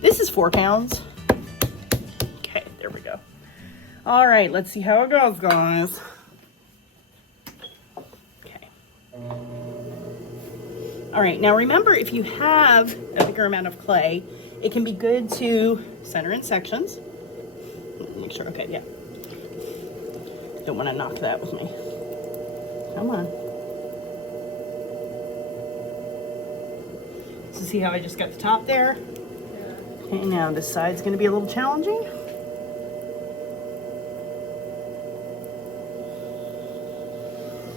This is 4 pounds. Okay, there we go. All right, let's see how it goes, guys. Okay. All right, now remember, if you have a bigger amount of clay, it can be good to center in sections. Make sure, okay, yeah. Don't want to knock that with me. Come on. So see how I just got the top there? Yeah. Okay, now this side's going to be a little challenging.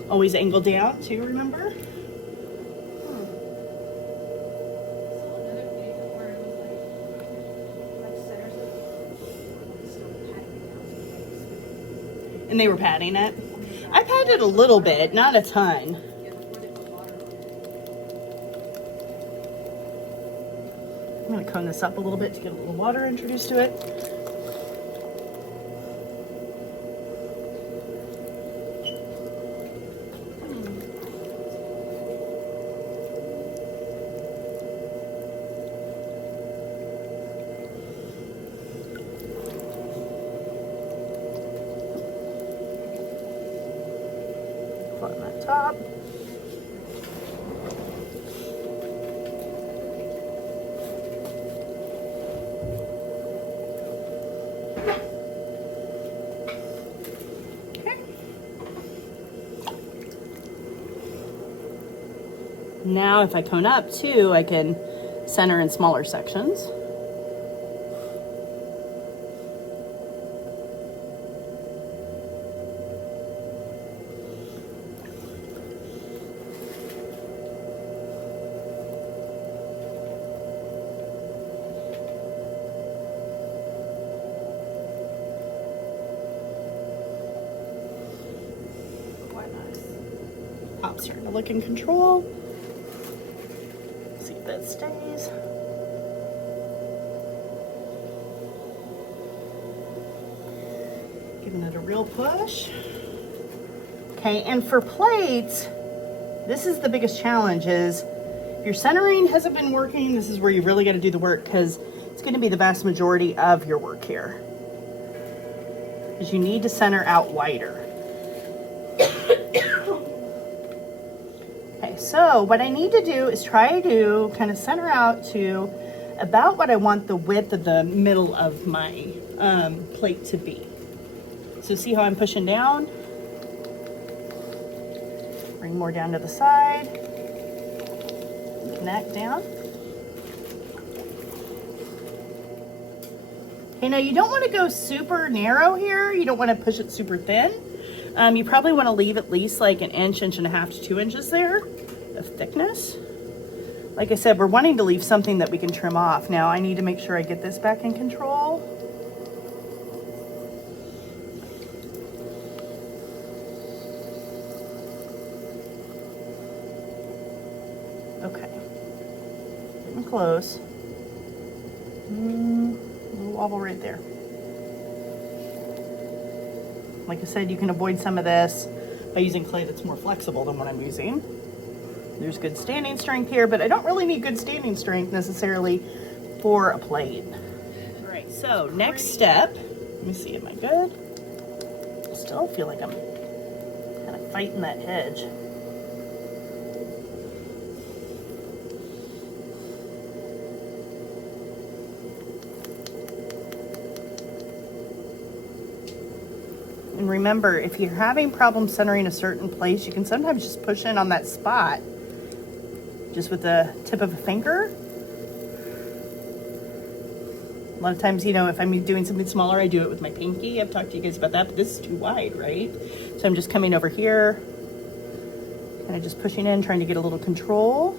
Always angle down too, remember? And they were patting it. I patted a little bit, not a ton. I'm going to cone this up a little bit to get a little water introduced to it. Flatten that top. Now if I cone up too, I can center in smaller sections. Quite nice. Top's starting to look in control. See if that stays. Giving it a real push. Okay, and for plates, this is the biggest challenge is if your centering hasn't been working, this is where you really got to do the work because it's going to be the vast majority of your work here. Because you need to center out wider. Okay, so what I need to do is try to kind of center out to about what I want the width of the middle of my plate to be. So see how I'm pushing down? Bring more down to the side. Connect down. Okay, now you don't want to go super narrow here. You don't want to push it super thin. You probably want to leave at least like an inch, inch and a half to 2 inches there of thickness. Like I said, we're wanting to leave something that we can trim off. Now I need to make sure I get this back in control. Okay, getting close. A little wobble right there. Like I said, you can avoid some of this by using clay that's more flexible than what I'm using. There's good standing strength here, but I don't really need good standing strength necessarily for a plate. All right, so next step, let me see, am I good? I still feel like I'm kind of fighting that edge. And remember, if you're having problems centering a certain place, you can sometimes just push in on that spot just with the tip of a finger. A lot of times, you know, if I'm doing something smaller, I do it with my pinky. I've talked to you guys about that, but this is too wide, right? So I'm just coming over here, kind of just pushing in, trying to get a little control.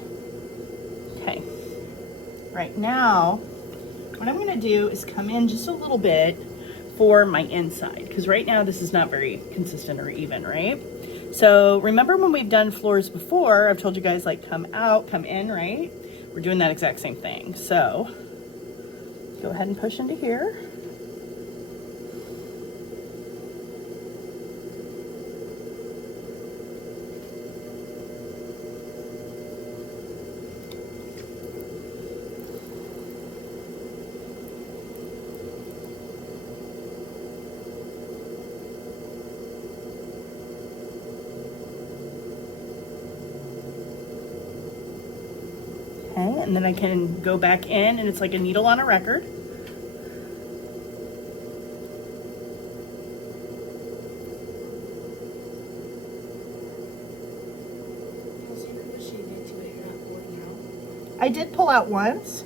Okay. Right now, what I'm gonna do is come in just a little bit for my inside, because right now this is not very consistent or even, right? So remember when we've done floors before, I've told you guys like come out, come in, right? We're doing that exact same thing. So go ahead and push into here. and then I can go back in, and it's like a needle on a record. I did pull out once,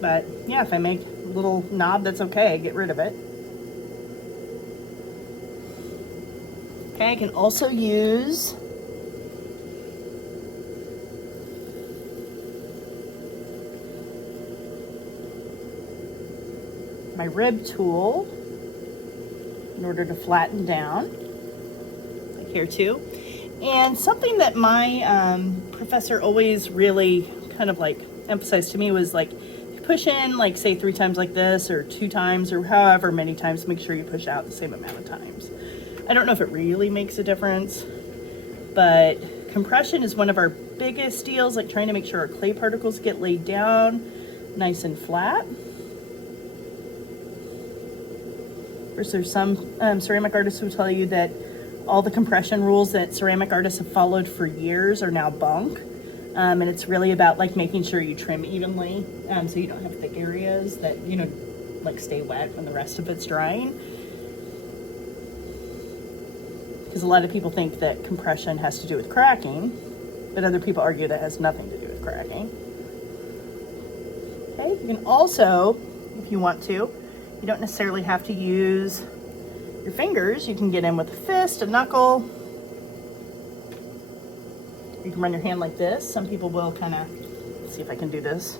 but yeah, if I make a little knob, that's okay. Get rid of it. Okay, I can also use my rib tool in order to flatten down, like here too. And something that my professor always really kind of like emphasized to me was like, push in like say 3 times like this, or 2 times, or however many times, make sure you push out the same amount of times. I don't know if it really makes a difference, but compression is one of our biggest deals, like trying to make sure our clay particles get laid down nice and flat. Of course, there's some ceramic artists who tell you that all the compression rules that ceramic artists have followed for years are now bunk. And it's really about like making sure you trim evenly, so you don't have thick areas that, you know, like stay wet when the rest of it's drying. Because a lot of people think that compression has to do with cracking, but other people argue that has nothing to do with cracking. Okay, you can also, if you want to, you don't necessarily have to use your fingers. You can get in with a fist, a knuckle. You can run your hand like this. Some people will kind of, see if I can do this.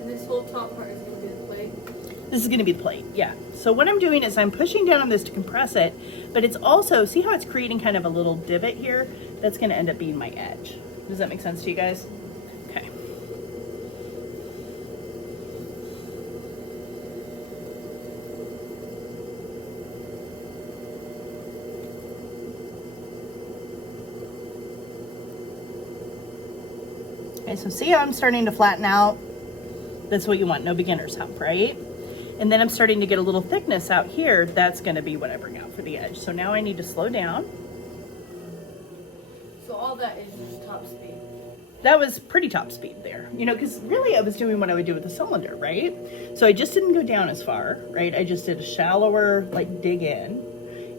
And this whole top part is going to be the plate? This is going to be the plate, yeah. So what I'm doing is I'm pushing down on this to compress it, but it's also, see how it's creating kind of a little divot here? That's going to end up being my edge. Does that make sense to you guys? Okay. Okay, so see how I'm starting to flatten out? That's what you want, no beginner's hump, right? And then I'm starting to get a little thickness out here. That's gonna be what I bring out for the edge. So now I need to slow down. So all that is just top speed? That was pretty top speed there, you know, because really I was doing what I would do with a cylinder, right? So I just didn't go down as far, right? I just did a shallower, like dig in.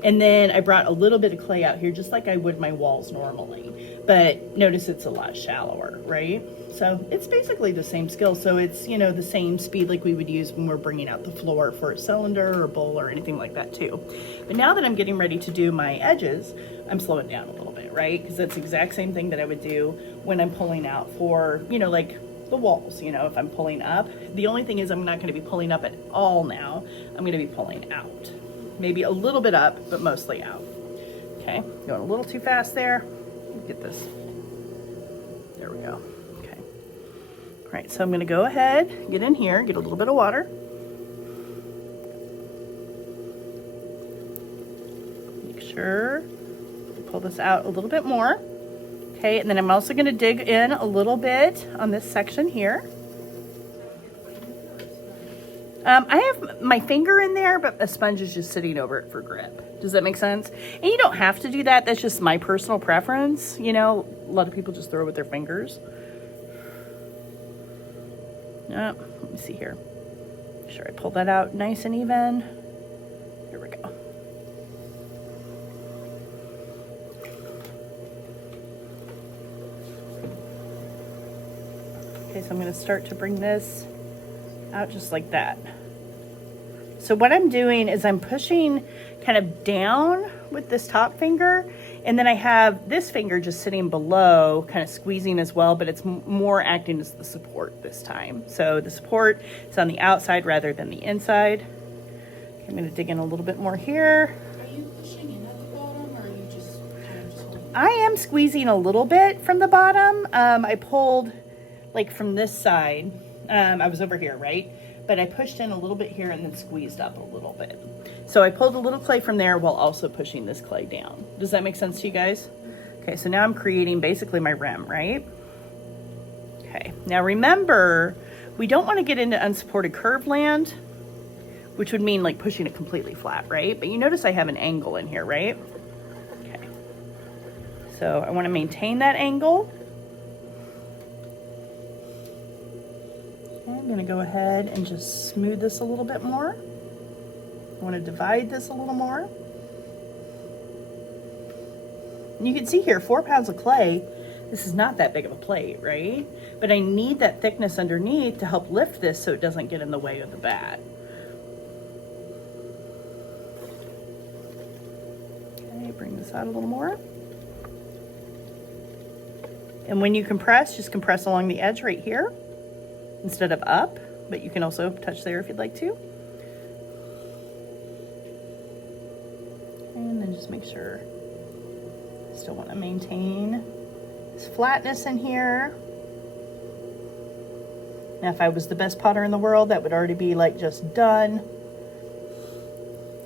And then I brought a little bit of clay out here, just like I would my walls normally. But notice it's a lot shallower, right? So it's basically the same skill. So it's, you know, the same speed like we would use when we're bringing out the floor for a cylinder or bowl or anything like that too. But now that I'm getting ready to do my edges, I'm slowing down a little bit, right? Because that's the exact same thing that I would do when I'm pulling out for, you know, like the walls, you know, if I'm pulling up. The only thing is I'm not going to be pulling up at all now. I'm going to be pulling out. Maybe a little bit up, but mostly out. Okay, going a little too fast there. Get this. There we go. Okay. All right, so I'm gonna go ahead, get in here, get a little bit of water. Make sure to pull this out a little bit more. Okay, and then I'm also gonna dig in a little bit on this section here. I have my finger in there, but a sponge is just sitting over it for grip. Does that make sense? And you don't have to do that. That's just my personal preference. You know, a lot of people just throw it with their fingers. Let me see here. Make sure I pull that out nice and even. Here we go. Okay, so I'm going to start to bring this out just like that. So what I'm doing is I'm pushing kind of down with this top finger, and then I have this finger just sitting below, kind of squeezing as well, but it's more acting as the support this time. So the support is on the outside rather than the inside. Okay, I'm going to dig in a little bit more here. Are you pushing in at the bottom, or are you just kind of just holding? I am squeezing a little bit from the bottom. I pulled like from this side. I was over here, right? But I pushed in a little bit here and then squeezed up a little bit. So I pulled a little clay from there while also pushing this clay down. Does that make sense to you guys? Okay, so now I'm creating basically my rim, right? Okay, now remember, we don't want to get into unsupported curve land, which would mean like pushing it completely flat, right? But you notice I have an angle in here, right? So I want to maintain that angle. Okay, I'm going to go ahead and just smooth this a little bit more. I want to divide this a little more. And you can see here, 4 pounds of clay. This is not that big of a plate, right? But I need that thickness underneath to help lift this so it doesn't get in the way of the bat. Okay, bring this out a little more. And when you compress, just compress along the edge right here instead of up, but you can also touch there if you'd like to. And then just make sure, still want to maintain this flatness in here. Now, if I was the best potter in the world, that would already be like just done.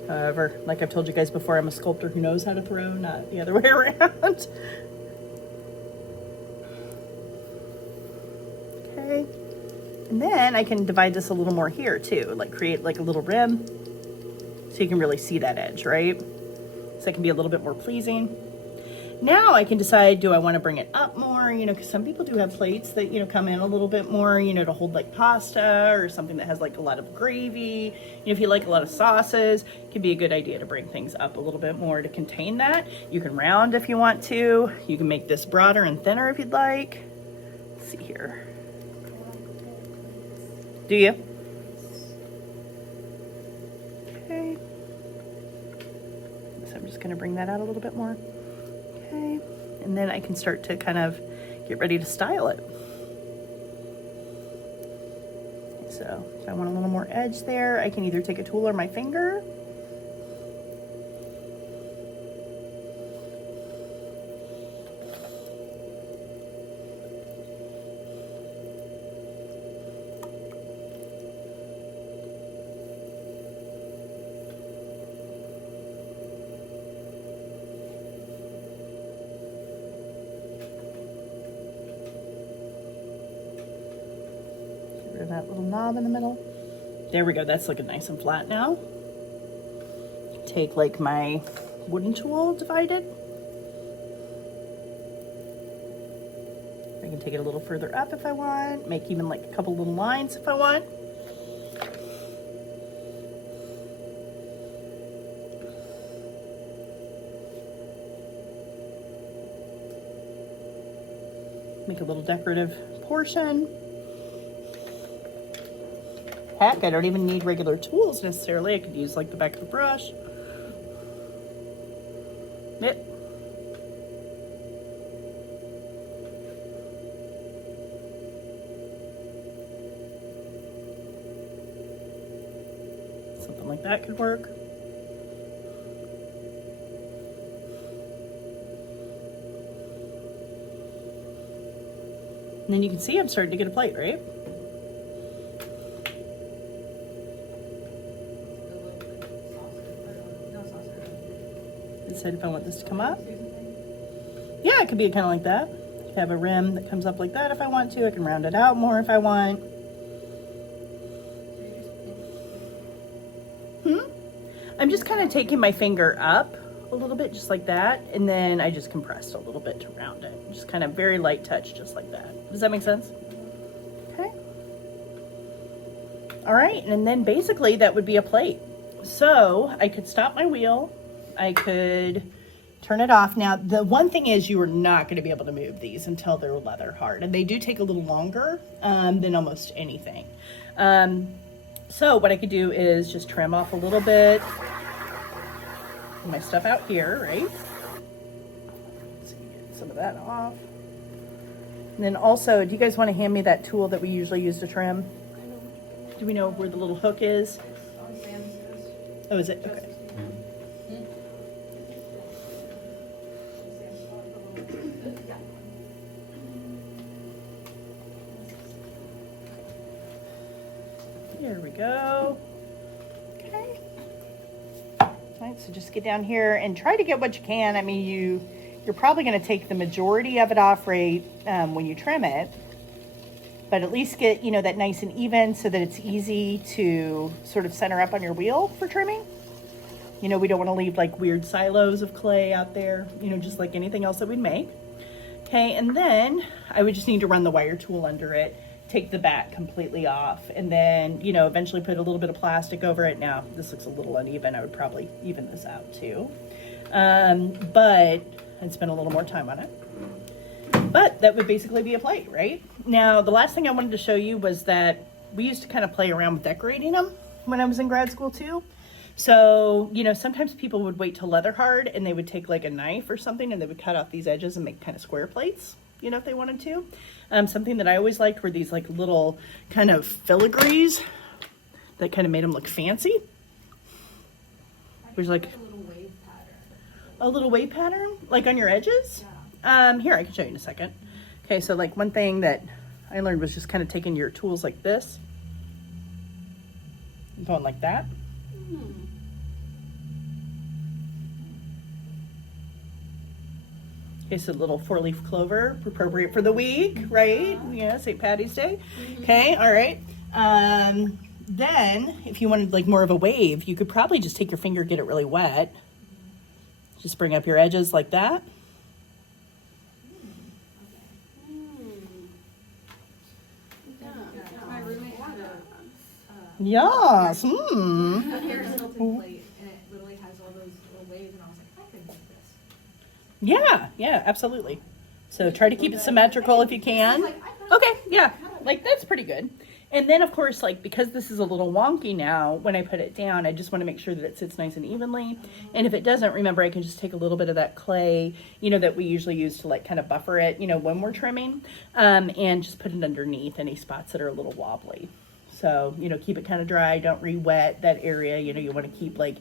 However, like I've told you guys before, I'm a sculptor who knows how to throw, not the other way around. Okay. And then I can divide this a little more here too, like create like a little rim so you can really see that edge, right? So it can be a little bit more pleasing. Now I can decide, do I want to bring it up more? You know, because some people do have plates that, you know, come in a little bit more, you know, to hold like pasta or something that has like a lot of gravy. You know, if you like a lot of sauces, it can be a good idea to bring things up a little bit more to contain that. You can round if you want to. You can make this broader and thinner if you'd like. Let's see here. Do you? Okay. So I'm just going to bring that out a little bit more. Okay, and then I can start to kind of get ready to style it. So if I want a little more edge there, I can either take a tool or my finger. That little knob in the middle. There we go. That's looking nice and flat now. Take like my wooden tool divided. I can take it a little further up if I want. Make even like a couple little lines if I want. Make a little decorative portion. Heck, I don't even need regular tools necessarily. I could use like the back of a brush. Yep. Something like that could work. And then you can see I'm starting to get a plate, right? Decide if I want this to come up. Yeah, it could be kind of like that. You have a rim that comes up like that if I want to. I can round it out more if I want. I'm just kind of taking my finger up a little bit, just like that, and then I just compressed a little bit to round it. Just kind of very light touch, just like that. Does that make sense? Okay. All right, and then basically that would be a plate. So I could stop my wheel. I could turn it off. Now, the one thing is you are not going to be able to move these until they're leather hard. And they do take a little longer than almost anything. So what I could do is just trim off a little bit of my stuff out here, right? Let's see, get some of that off. And then also, do you guys want to hand me that tool that we usually use to trim? Do we know where the little hook is? Oh, is it? Okay. There we go. Okay. All right, so just get down here and try to get what you can. I mean, you're probably going to take the majority of it off right when you trim it, but at least get, you know, that nice and even so that it's easy to sort of center up on your wheel for trimming. You know, we don't want to leave like weird silos of clay out there, you know, just like anything else that we'd make. Okay, and then I would just need to run the wire tool under it, take the back completely off, and then, you know, eventually put a little bit of plastic over it. Now, this looks a little uneven. I would probably even this out too. But I'd spend a little more time on it. But that would basically be a plate, right? Now, the last thing I wanted to show you was that we used to kind of play around with decorating them when I was in grad school too. So, you know, sometimes people would wait till leather hard and they would take like a knife or something and they would cut off these edges and make kind of square plates, you know, if they wanted to. Something that I always liked were these like little kind of filigrees that kind of made them look fancy. There's like a little wave pattern, like on your edges. Here, I can show you in a second. Okay, so like one thing that I learned was just kind of taking your tools like this and going like that. Okay, so little 4-leaf clover, appropriate for the week, right? Yeah, St. Patty's Day. Okay, all right. Then, if you wanted like more of a wave, you could probably just take your finger, get it really wet. Just bring up your edges like that. My roommate had a Yes. Paris Hilton plate, and it literally has all those little waves, and I was like, I could make this. Yeah, absolutely. So try to keep it symmetrical if you can. Okay, yeah, like that's pretty good. And then of course, like because this is a little wonky now, when I put it down, I just want to make sure that it sits nice and evenly. And if it doesn't, remember I can just take a little bit of that clay, you know, that we usually use to like kind of buffer it, you know, when we're trimming, and just put it underneath any spots that are a little wobbly. So, you know, keep it kind of dry, don't re-wet that area. You know, you want to keep like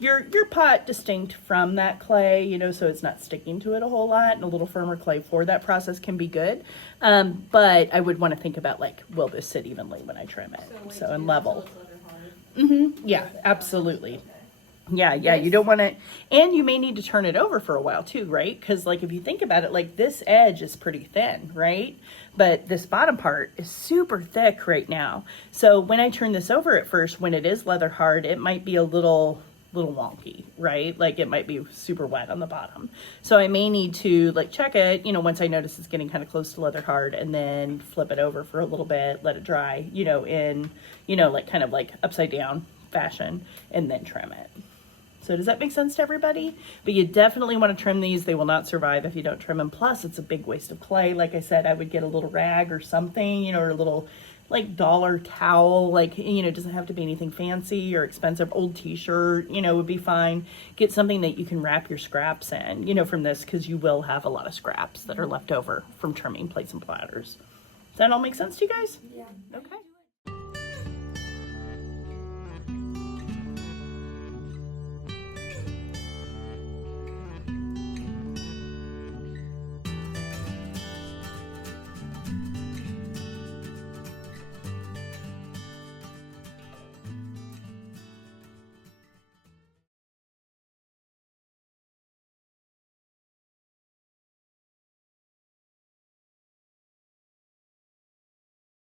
your pot distinct from that clay, you know, so it's not sticking to it a whole lot, and a little firmer clay for that process can be good. But I would want to think about like, will this sit evenly when I trim it? So and level. Yeah, absolutely. Yeah, you don't want to, and you may need to turn it over for a while too, right? Because like if you think about it, like this edge is pretty thin, right? But this bottom part is super thick right now. So when I turn this over at first, when it is leather hard, it might be a little wonky, right? Like it might be super wet on the bottom. So I may need to like check it, you know, once I notice it's getting kind of close to leather hard, and then flip it over for a little bit, let it dry, you know, in, you know, like kind of like upside down fashion, and then trim it. So does that make sense to everybody? But you definitely want to trim these. They will not survive if you don't trim them. Plus it's a big waste of clay. Like I said, I would get a little rag or something, you know, or a little like dollar towel, like, you know, it doesn't have to be anything fancy or expensive. Old t-shirt, you know, would be fine. Get something that you can wrap your scraps in, you know, from this, because you will have a lot of scraps that are left over from trimming plates and platters. Does that all make sense to you guys? Yeah. Okay.